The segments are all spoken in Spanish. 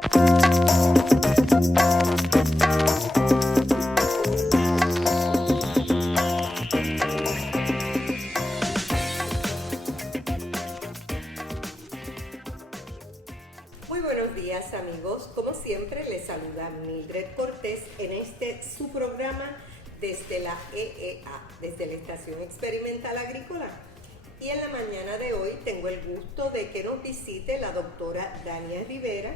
Muy buenos días amigos, como siempre les saluda Mildred Cortés en su programa desde la EEA, desde la Estación Experimental Agrícola. Y en la mañana de hoy tengo el gusto de que nos visite la doctora Dania Rivera,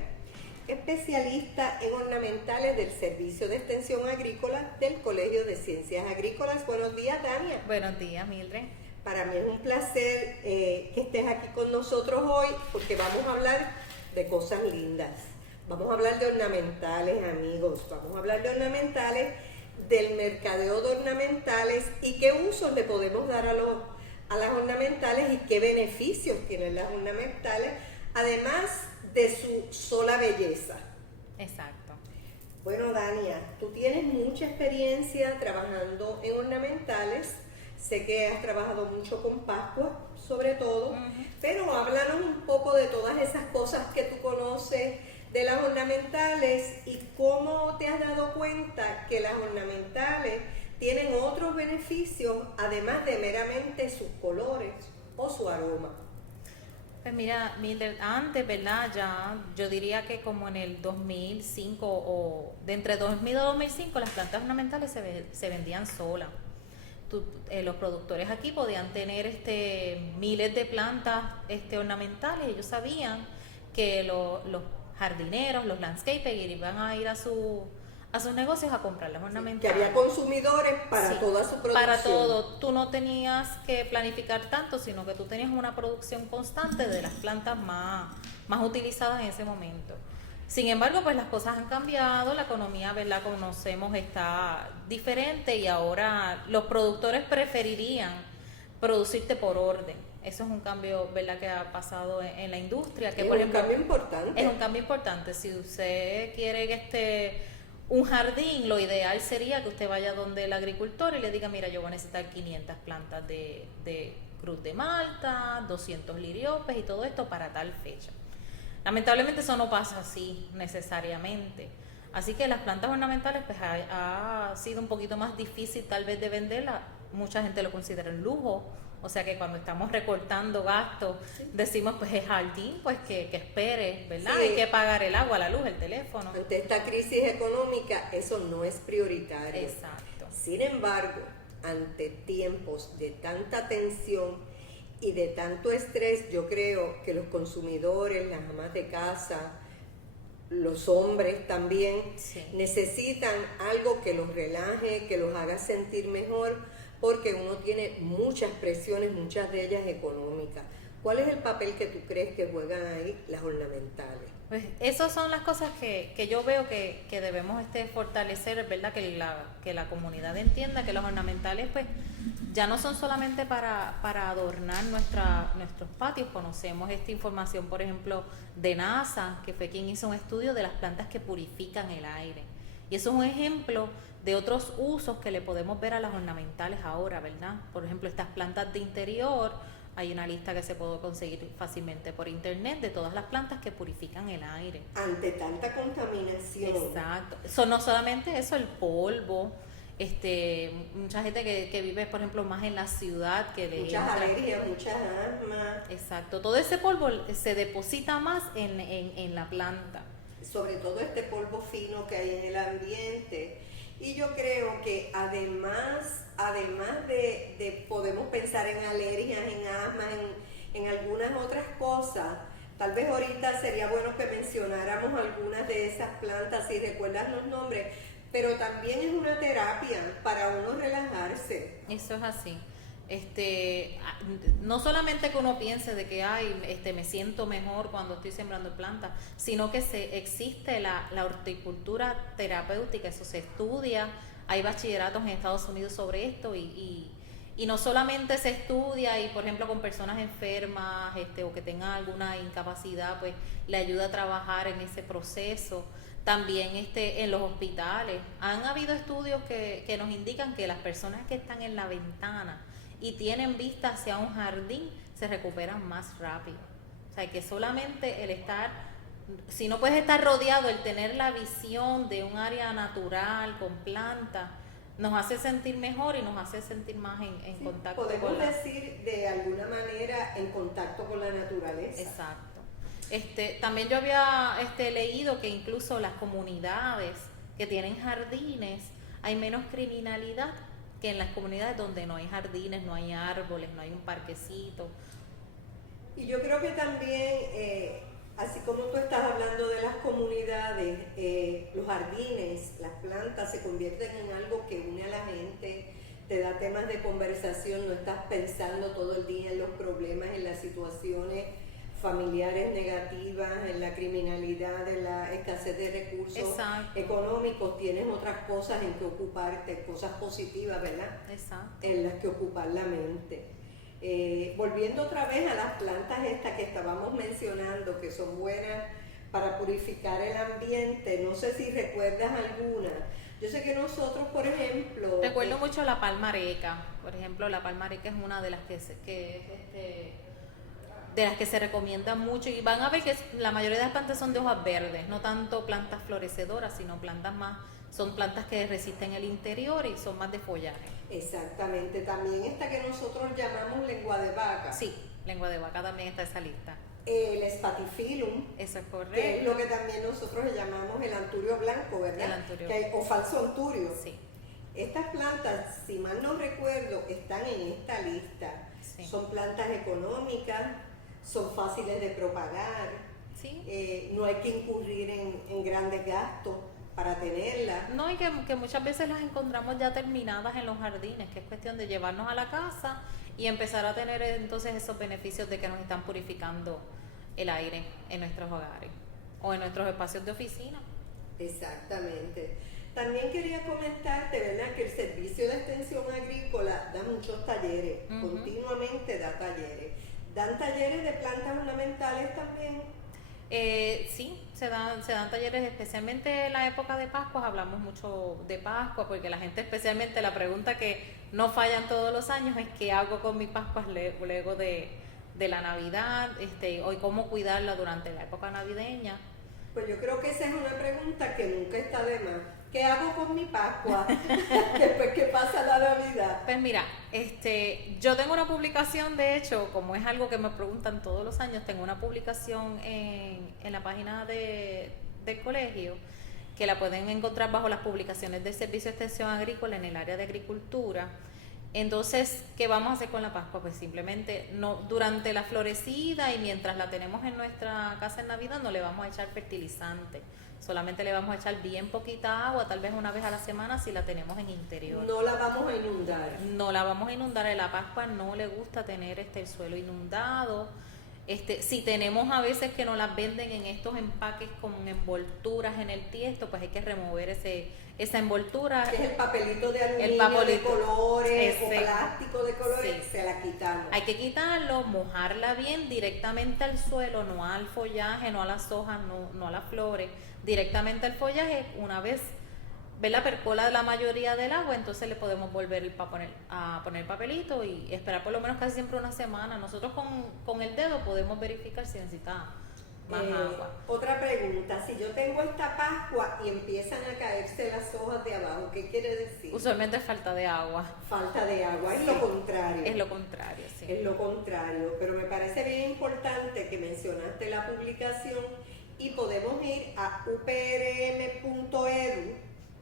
especialista en ornamentales del Servicio de Extensión Agrícola del Colegio de Ciencias Agrícolas. Buenos días, Dania. Buenos días, Mildred. Para mí es un placer que estés aquí con nosotros hoy porque vamos a hablar de cosas lindas. Vamos a hablar de ornamentales, amigos. Vamos a hablar de ornamentales, del mercadeo de ornamentales y qué usos le podemos dar a las ornamentales y qué beneficios tienen las ornamentales, además de su sola belleza. Exacto. Bueno, Dania, tú tienes mucha experiencia trabajando en ornamentales. Sé que has trabajado mucho con Pascua, sobre todo, pero háblanos un poco de todas esas cosas que tú conoces de las ornamentales y cómo te has dado cuenta que las ornamentales tienen otros beneficios, además de meramente sus colores o su aroma. Pues mira, Mildred, antes, ¿verdad? Ya yo diría que como en el 2005 o de entre 2000 y 2005 las plantas ornamentales se vendían solas. Los productores aquí podían tener miles de plantas ornamentales. Ellos sabían que los jardineros, los landscapers iban a ir a sus negocios a comprar las ornamentales. Que había consumidores para toda su producción. Para todo. Tú no tenías que planificar tanto, sino que tú tenías una producción constante de las plantas más utilizadas en ese momento. Sin embargo, pues las cosas han cambiado, la economía, ¿verdad?, conocemos, está diferente y ahora los productores preferirían producirte por orden. Eso es un cambio, ¿verdad?, que ha pasado en la industria. Que, por ejemplo, cambio importante. Es un cambio importante. Si usted quiere un jardín, lo ideal sería que usted vaya donde el agricultor y le diga, mira, yo voy a necesitar 500 plantas de cruz de Malta, 200 liriopes y todo esto para tal fecha. Lamentablemente eso no pasa así necesariamente. Así que las plantas ornamentales pues ha sido un poquito más difícil tal vez de venderlas. Mucha gente lo considera un lujo. O sea que cuando estamos recortando gastos, decimos pues es jardín, pues que espere, ¿verdad? Sí. Hay que pagar el agua, la luz, el teléfono. Ante esta crisis económica eso no es prioritario. Exacto. Sin embargo, ante tiempos de tanta tensión y de tanto estrés, yo creo que los consumidores, las amas de casa, los hombres también, necesitan algo que los relaje, que los haga sentir mejor, porque uno tiene muchas presiones, muchas de ellas económicas. ¿Cuál es el papel que tú crees que juegan ahí las ornamentales? Pues esas son las cosas que yo veo que debemos fortalecer, ¿verdad? Que la comunidad entienda que los ornamentales pues ya no son solamente para adornar nuestros patios. Conocemos esta información, por ejemplo, de NASA, que fue quien hizo un estudio de las plantas que purifican el aire. Y eso es un ejemplo de otros usos que le podemos ver a las ornamentales ahora, ¿verdad? Por ejemplo, estas plantas de interior. Hay una lista que se puede conseguir fácilmente por internet de todas las plantas que purifican el aire. Ante tanta contaminación. Exacto. No solamente eso, el polvo. Mucha gente que vive, por ejemplo, más en la ciudad, que muchas alergias, muchas asmas. Exacto. Todo ese polvo se deposita más en la planta. Sobre todo este polvo fino que hay en el ambiente. Y yo creo que además de podemos pensar en alergias, en asma, en algunas otras cosas, tal vez ahorita sería bueno que mencionáramos algunas de esas plantas, si recuerdas los nombres, pero también es una terapia para uno relajarse. Eso es así. No solamente que uno piense de que me siento mejor cuando estoy sembrando plantas, sino que existe la horticultura terapéutica. Eso se estudia, hay bachilleratos en Estados Unidos sobre esto y no solamente se estudia y por ejemplo con personas enfermas o que tengan alguna incapacidad, pues le ayuda a trabajar en ese proceso. También en los hospitales han habido estudios que nos indican que las personas que están en la ventana y tienen vista hacia un jardín se recuperan más rápido. O sea, que solamente el estar Si no puedes estar rodeado, el tener la visión de un área natural con plantas, nos hace sentir mejor y nos hace sentir más en Sí, contacto podemos con la... decir de alguna manera en contacto con la naturaleza. Exacto. También yo había leído que incluso las comunidades que tienen jardines, hay menos criminalidad que en las comunidades donde no hay jardines, no hay árboles, no hay un parquecito. Y yo creo que también, así como tú estás hablando de las comunidades, los jardines, las plantas se convierten en algo que une a la gente, te da temas de conversación, no estás pensando todo el día en los problemas, en las situaciones familiares negativas, en la criminalidad, en la escasez de recursos Exacto. económicos, tienes otras cosas en que ocuparte, cosas positivas, ¿verdad? Exacto. En las que ocupar la mente. Volviendo otra vez a las plantas estas que estábamos mencionando, que son buenas para purificar el ambiente, no sé si recuerdas alguna. Yo sé que nosotros, por ejemplo... Recuerdo mucho la palmareca. Por ejemplo, la palmareca es una de las de las que se recomienda mucho, y van a ver que la mayoría de las plantas son de hojas verdes, no tanto plantas florecedoras, sino son plantas que resisten el interior y son más de follaje. Exactamente, también esta que nosotros llamamos lengua de vaca. Sí, lengua de vaca también está en esa lista. El Spathiphyllum, Eso es correcto. que es lo que también nosotros le llamamos el anturio blanco, ¿verdad? El anturio. O falso anturio. Sí. Estas plantas, si mal no recuerdo, están en esta lista. Sí. Son plantas económicas, son fáciles de propagar, Sí. no hay que incurrir en grandes gastos para tenerlas. No, y que muchas veces las encontramos ya terminadas en los jardines, que es cuestión de llevarnos a la casa y empezar a tener entonces esos beneficios de que nos están purificando el aire en nuestros hogares o en nuestros espacios de oficina. Exactamente. También quería comentarte, ¿verdad?, que el Servicio de Extensión Agrícola da muchos talleres, continuamente da talleres. ¿Dan talleres de plantas ornamentales también? Sí, se dan talleres, especialmente en la época de Pascua. Hablamos mucho de Pascua porque la gente, especialmente, la pregunta que no fallan todos los años es ¿qué hago con mi Pascua luego de la Navidad? O cómo cuidarla durante la época navideña. Pues yo creo que esa es una pregunta que nunca está de más. ¿Qué hago con mi Pascua después que pasa la Navidad? Pues mira, yo tengo una publicación, de hecho, como es algo que me preguntan todos los años, tengo una publicación en la página del colegio, que la pueden encontrar bajo las publicaciones del Servicio de Extensión Agrícola en el área de agricultura. Entonces, ¿qué vamos a hacer con la Pascua? Pues simplemente durante la florecida y mientras la tenemos en nuestra casa en Navidad no le vamos a echar fertilizante. Solamente le vamos a echar bien poquita agua, tal vez una vez a la semana si la tenemos en interior. No la vamos a inundar. No la vamos a inundar. A la Pascua no le gusta tener el suelo inundado. Si tenemos a veces que nos las venden en estos empaques con envolturas en el tiesto, pues hay que remover esa envoltura. Que es el papelito de aluminio de colores o ese, plástico de colores, sí. se la quitamos. Hay que quitarlo, mojarla bien directamente al suelo, no al follaje, no a las hojas, no a las flores, directamente al follaje. Una vez percola la mayoría del agua, entonces le podemos volver a poner papelito y esperar por lo menos casi siempre una semana. Nosotros con el dedo podemos verificar si necesita más agua. Otra pregunta, si yo tengo esta Pascua y empiezan a caerse las hojas de abajo, ¿qué quiere decir? Usualmente es falta de agua. Falta de agua, es Sí. lo contrario. Es lo contrario, sí. Es lo contrario, pero me parece bien importante que mencionaste la publicación y podemos ir a uprm.edu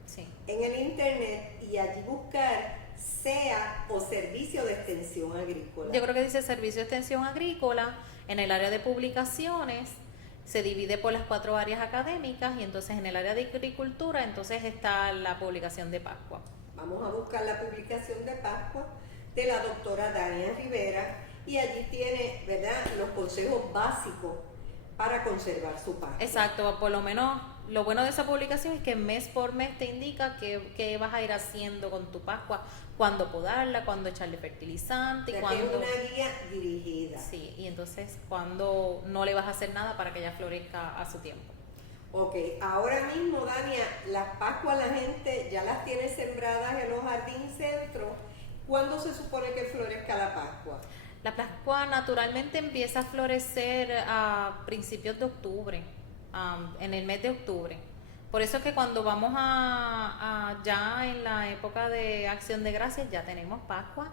Sí. en el internet y allí buscar SEA o Servicio de Extensión Agrícola. Yo creo que dice Servicio de Extensión Agrícola. En el área de publicaciones se divide por las 4 áreas académicas y entonces en el área de agricultura entonces está la publicación de Pascua. Vamos a buscar la publicación de Pascua de la doctora Dania Rivera y allí tiene, ¿verdad?, los consejos básicos para conservar su Pascua. Exacto, por lo menos lo bueno de esa publicación es que mes por mes te indica qué vas a ir haciendo con tu Pascua, cuándo podarla, cuándo echarle fertilizante, O sea, cuándo... que es una guía dirigida. Sí, y entonces cuándo no le vas a hacer nada para que ella florezca a su tiempo. Ok, ahora mismo, Dania, las Pascuas la gente ya las tiene sembradas en los jardines centros. ¿Cuándo se supone que florezca la Pascua? La Pascua naturalmente empieza a florecer a principios de octubre. en el mes de octubre. Por eso es que cuando vamos ya en la época de Acción de Gracias ya tenemos Pascua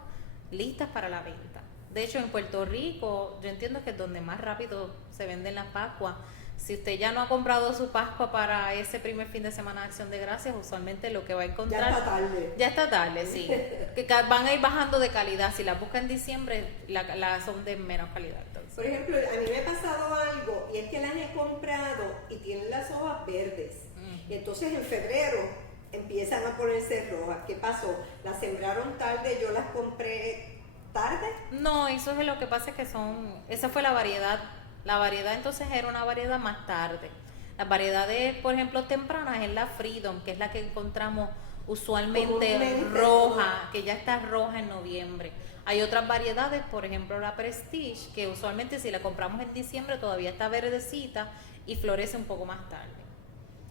listas para la venta. De hecho, en Puerto Rico yo entiendo que es donde más rápido se venden las Pascuas. Si usted ya no ha comprado su Pascua para ese primer fin de semana de Acción de Gracias, usualmente lo que va a encontrar... Ya está tarde. Ya está tarde, sí. Que van a ir bajando de calidad. Si las busca en diciembre, son de menos calidad. Entonces. Por ejemplo, a mí me ha pasado algo, y es que las he comprado y tienen las hojas verdes. Y entonces en febrero empiezan a ponerse rojas. ¿Qué pasó? Las sembraron tarde, yo las compré tarde. No, eso es lo que pasa, es que esa fue la variedad. La variedad entonces era una variedad más tarde. Las variedades, por ejemplo, tempranas es la Freedom, que es la que encontramos usualmente roja, que ya está roja en noviembre. Hay otras variedades, por ejemplo la Prestige, que usualmente si la compramos en diciembre todavía está verdecita y florece un poco más tarde.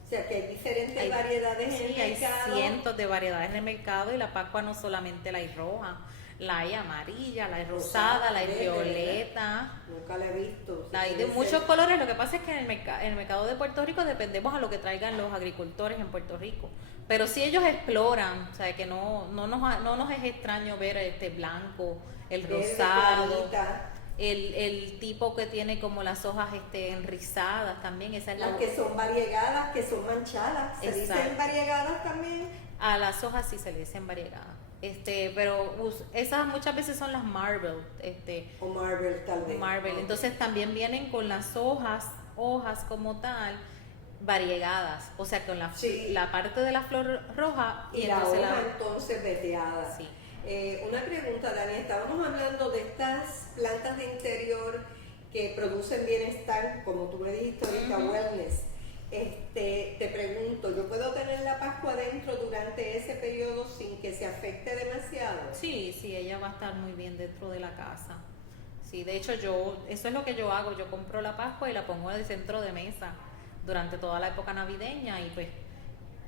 O sea que hay diferentes variedades en el mercado. Hay cientos de variedades en el mercado, y la Pascua no solamente la hay roja, la hay amarilla, la hay rosada, la hay violeta. Nunca la he visto. La hay de muchos colores. Lo que pasa es que en el mercado de Puerto Rico dependemos a lo que traigan los agricultores en Puerto Rico. Pero si ellos exploran, o sea, que no nos es extraño ver este blanco, el rosado, el tipo que tiene como las hojas enrizadas también. Esa es las que son variegadas, que son manchadas. ¿Se dicen variegadas también? A las hojas sí se le dicen variegadas. Pero esas muchas veces son las Marvel, o Marvel tal vez. Marvel. Okay. Entonces también vienen con las hojas como tal, variegadas, o sea, con la parte de la flor roja y la hoja entonces veteada. Sí. Una pregunta, Dani, estábamos hablando de estas plantas de interior que producen bienestar, como tú me dijiste ahorita, wellness. Te pregunto, ¿yo puedo tener la Pascua dentro durante ese periodo sin que se afecte demasiado? Sí, ella va a estar muy bien dentro de la casa. Sí, de hecho eso es lo que yo hago, yo compro la Pascua y la pongo en el centro de mesa durante toda la época navideña, y pues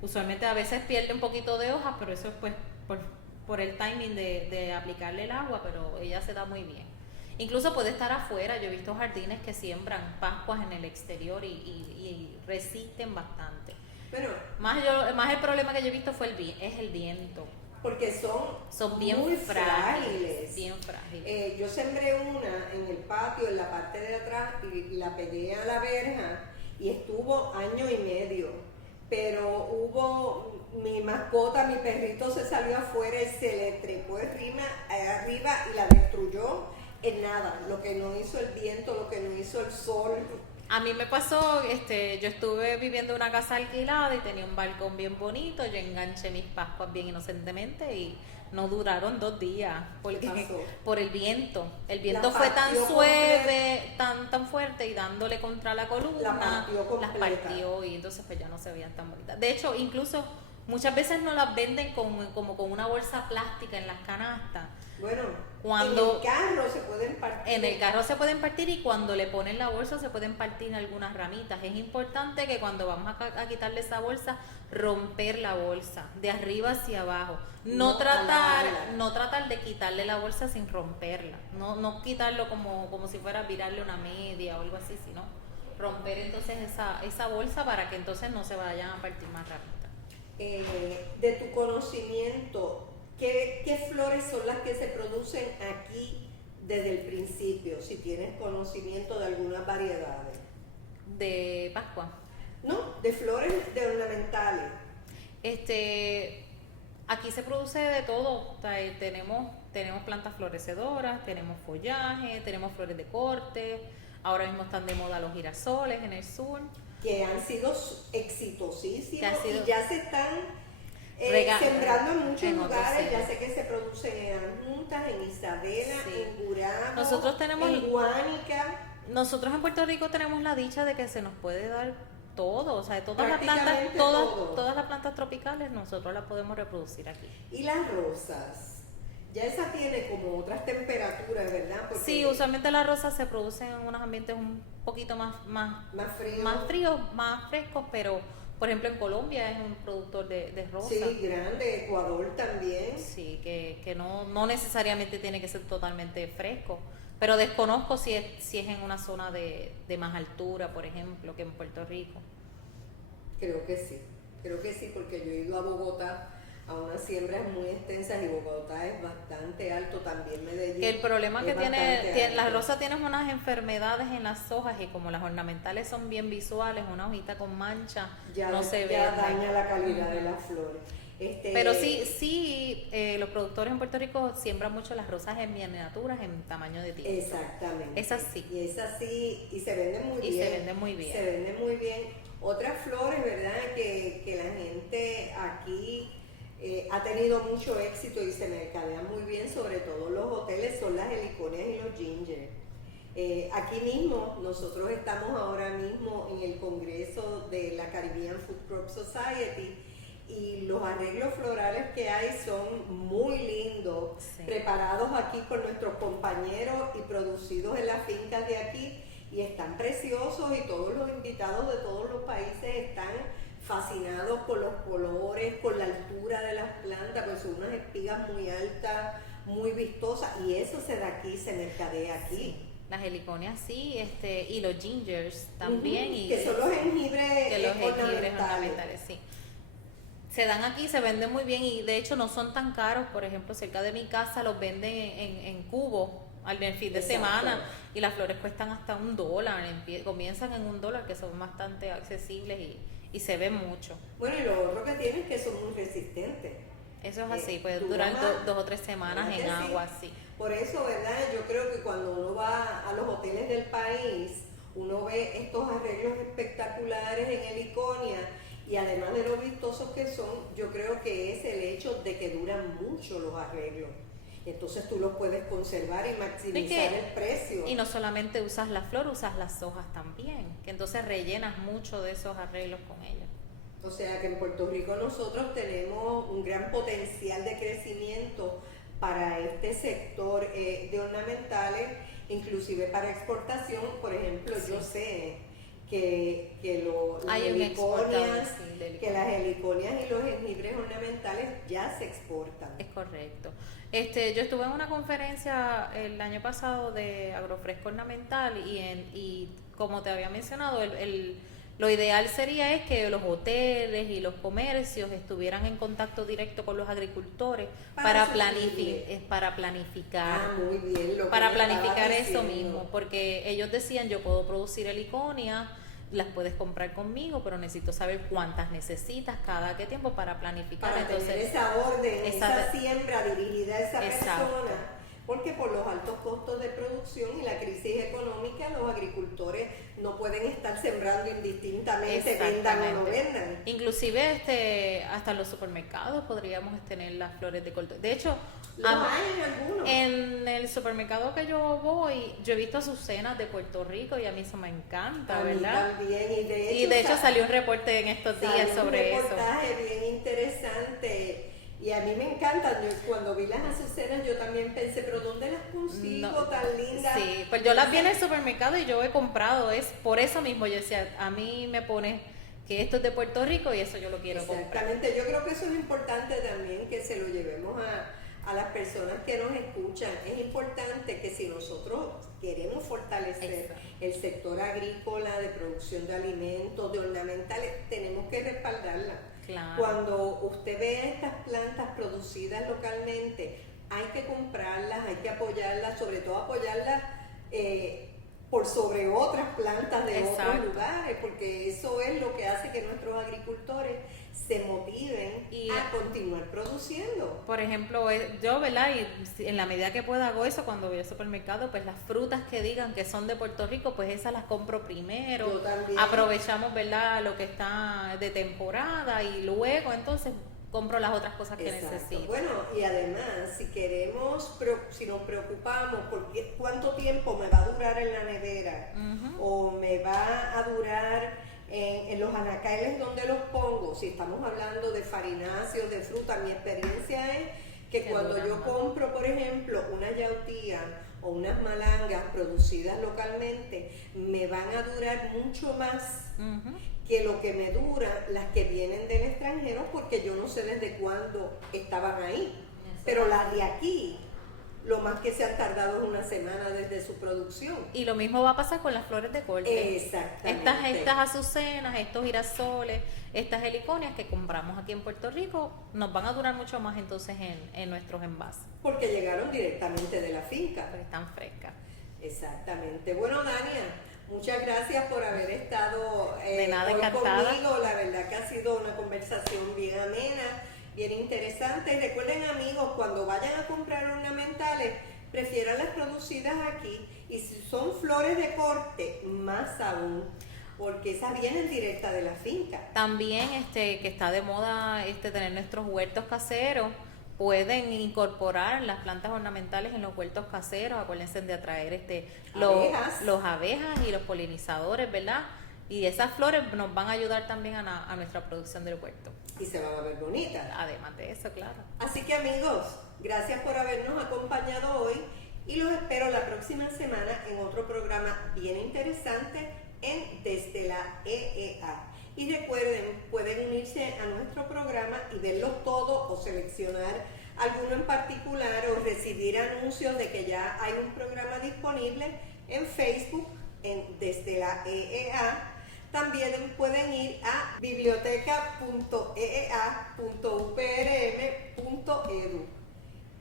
usualmente a veces pierde un poquito de hojas, pero eso es pues por el timing de aplicarle el agua, pero ella se da muy bien. Incluso puede estar afuera. Yo he visto jardines que siembran Pascuas en el exterior y resisten bastante. Bueno, más el problema que yo he visto es el viento. Porque son bien muy frágiles. Bien frágiles. Yo sembré una en el patio, en la parte de atrás, y la pegué a la verja y estuvo año y medio. Pero mi mascota, mi perrito se salió afuera y se le trepó arriba y la destruyó. En nada, lo que no hizo el viento, lo que no hizo el sol. A mí me pasó, yo estuve viviendo en una casa alquilada y tenía un balcón bien bonito. Yo enganché mis Pascuas bien inocentemente y no duraron 2 días por el viento. El viento fue tan suave, tan fuerte, y dándole contra la columna, las partió, y entonces pues ya no se veían tan bonitas. De hecho, incluso muchas veces no las venden como con una bolsa plástica en las canastas. Bueno, en el carro se pueden partir. En el carro se pueden partir, y cuando le ponen la bolsa se pueden partir algunas ramitas. Es importante que cuando vamos a quitarle esa bolsa, romper la bolsa de arriba hacia abajo. No tratar de quitarle la bolsa sin romperla. No quitarlo como si fuera virarle una media o algo así, sino romper entonces esa bolsa para que entonces no se vayan a partir más ramitas. De tu conocimiento, ¿qué flores son las que se producen aquí desde el principio? Si tienes conocimiento de algunas variedades. ¿De Pascua? No, de flores ornamentales. Aquí se produce de todo. O sea, tenemos plantas florecedoras, tenemos follaje, tenemos flores de corte. Ahora mismo están de moda los girasoles en el sur. Que han sido exitosísimos y ya se están sembrando en muchos lugares. Ya sé que se producen en Adjuntas, en Isabela, en Gurabo, nosotros tenemos, en Guánica. Nosotros en Puerto Rico tenemos la dicha de que se nos puede dar todo, o sea, todas las plantas tropicales nosotros las podemos reproducir aquí. Y las rosas, ya esa tiene como otras temperaturas, ¿verdad? Porque sí, usualmente las rosas se producen en unos ambientes un poquito más fríos, más frescos, pero por ejemplo en Colombia es un productor de rosas. Sí, grande, Ecuador también. Sí, que no necesariamente tiene que ser totalmente fresco, Pero desconozco si es en una zona de más altura, por ejemplo, que en Puerto Rico. Creo que sí, porque yo he ido a Bogotá a unas siembras muy extensas y Bogotá es bastante alto, también Medellín. Que el problema que es tiene bastante la alto. rosa tiene unas enfermedades en las hojas y como las ornamentales son bien visuales, una hojita con mancha no se ve. Ya daña la calidad de las flores. Pero sí, los productores en Puerto Rico siembran mucho las rosas en miniaturas en tamaño de tiempo. Exactamente. Esas sí. Y esas sí, y se venden muy bien. Se venden muy bien. Se venden muy bien. Otras flores, ¿verdad? Que la gente aquí ha tenido mucho éxito y se mercadean muy bien, sobre todo los hoteles, son las heliconias y los ginger. Aquí mismo, nosotros estamos ahora mismo en el Congreso de la Caribbean Food Crop Society y los arreglos florales que hay son muy lindos, Sí. preparados aquí por nuestros compañeros y producidos en las fincas de aquí y están preciosos y todos los invitados de todos los países están fascinados por los colores, por la altura de las plantas, pues son unas espigas muy altas, muy vistosas y eso se da aquí, se mercadea aquí. Sí. Las heliconias sí, y los gingers también. Y que son los jengibres ornamentales, sí. Se dan aquí, se venden muy bien y de hecho no son tan caros. Por ejemplo, cerca de mi casa los venden en cubos al fin de Exacto. semana y las flores cuestan hasta $1, comienzan en $1, que son bastante accesibles y se ven mucho. Bueno, y lo otro que tienen es que son muy resistentes. Eso es así, puede durar 2 o 3 semanas en agua, sí. Por eso, ¿verdad? Yo creo que cuando uno va a los hoteles del país, uno ve estos arreglos espectaculares en heliconia y además de lo vistosos que son, yo creo que es el hecho de que duran mucho los arreglos. Entonces tú los puedes conservar y maximizar el precio. Y no solamente usas la flor, usas las hojas también, que entonces rellenas mucho de esos arreglos con ellos. O sea que en Puerto Rico nosotros tenemos un gran potencial de crecimiento para este sector de ornamentales, inclusive para exportación. Por ejemplo, Sí. Yo sé que Hay un exportador, sí, las heliconias y los jengibres ornamentales ya se exportan. Es correcto. Yo estuve en una conferencia el año pasado de agrofresco ornamental y como te había mencionado, lo ideal sería es que los hoteles y los comercios estuvieran en contacto directo con los agricultores para planificar. Ah, muy bien. Para planificar eso mismo, porque ellos decían, yo puedo producir heliconia, las puedes comprar conmigo, pero necesito saber cuántas necesitas, cada qué tiempo para planificar. Para entonces tener esa orden, esa siembra dirigida a esa persona, porque por los altos costos de producción y la crisis económica, los agricultores no pueden estar sembrando indistintamente, vendan o no vendan. Inclusive hasta en los supermercados podríamos tener las flores de corto. De hecho, hay en algunos. En el supermercado que yo voy, yo he visto azucenas de Puerto Rico y a mí eso me encanta, a ¿verdad? Mí también, y de hecho salió un reporte en estos días sobre eso. Un reportaje bien interesante. Y a mí me encantan, cuando vi las azucenas yo también pensé, pero ¿dónde las consigo tan lindas? Sí, pues yo las vi en el supermercado y yo he comprado, es por eso mismo, yo decía, a mí me pone que esto es de Puerto Rico y eso yo lo quiero comprar. Exactamente, yo creo que eso es importante también, que se lo llevemos a las personas que nos escuchan. Es importante que si nosotros queremos fortalecer el sector agrícola, de producción de alimentos, de ornamentales, tenemos que respaldarla. Claro. Cuando usted vea estas plantas producidas localmente, hay que comprarlas, hay que apoyarlas, sobre todo apoyarlas por sobre otras plantas de otros lugares, porque eso es lo que hace que nuestros agricultores se motiven a continuar produciendo. Por ejemplo, yo, ¿verdad? Y en la medida que pueda hago eso, cuando voy al supermercado, pues las frutas que digan que son de Puerto Rico, pues esas las compro primero. Yo también. Aprovechamos, ¿verdad? Lo que está de temporada y luego entonces compro las otras cosas que necesito. Bueno, y además, si nos preocupamos por cuánto tiempo me va a durar en la nevera, o me va a durar en los anaqueles donde los pongo, si estamos hablando de farináceos, de fruta, mi experiencia es que cuando yo compro, por ejemplo, una yautía o unas malangas producidas localmente, me van a durar mucho más que lo que me duran las que vienen del extranjero, porque yo no sé desde cuándo estaban ahí. Pero las de aquí lo más que se han tardado es una semana desde su producción. Y lo mismo va a pasar con las flores de corte. Exactamente. Estas azucenas, estos girasoles, estas heliconias que compramos aquí en Puerto Rico, nos van a durar mucho más entonces en nuestros envases, Porque llegaron directamente de la finca. porque están frescas. Exactamente. Bueno, Dania, muchas gracias por haber estado De nada, hoy encantada. conmigo. La verdad que ha sido una conversación bien amena, bien interesante. Y recuerden, amigos, cuando vayan a comprar ornamentales, prefieran las producidas aquí. Y si son flores de corte, más aún, porque esas vienen directas de la finca. También que está de moda tener nuestros huertos caseros. Pueden incorporar las plantas ornamentales en los huertos caseros. Acuérdense de atraer Abejas. los abejas y los polinizadores, ¿verdad? Y esas flores nos van a ayudar también a nuestra producción del huerto. Y se van a ver bonitas. Además de eso, claro. Así que, amigos, gracias por habernos acompañado hoy y los espero la próxima semana en otro programa bien interesante en Desde la EEA. Y recuerden, pueden unirse a nuestro programa y verlos todos o seleccionar alguno en particular o recibir anuncios de que ya hay un programa disponible en Facebook Desde la EEA. También pueden ir a biblioteca.eea.uprm.edu.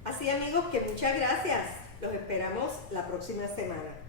Así, amigos, que muchas gracias. Los esperamos la próxima semana.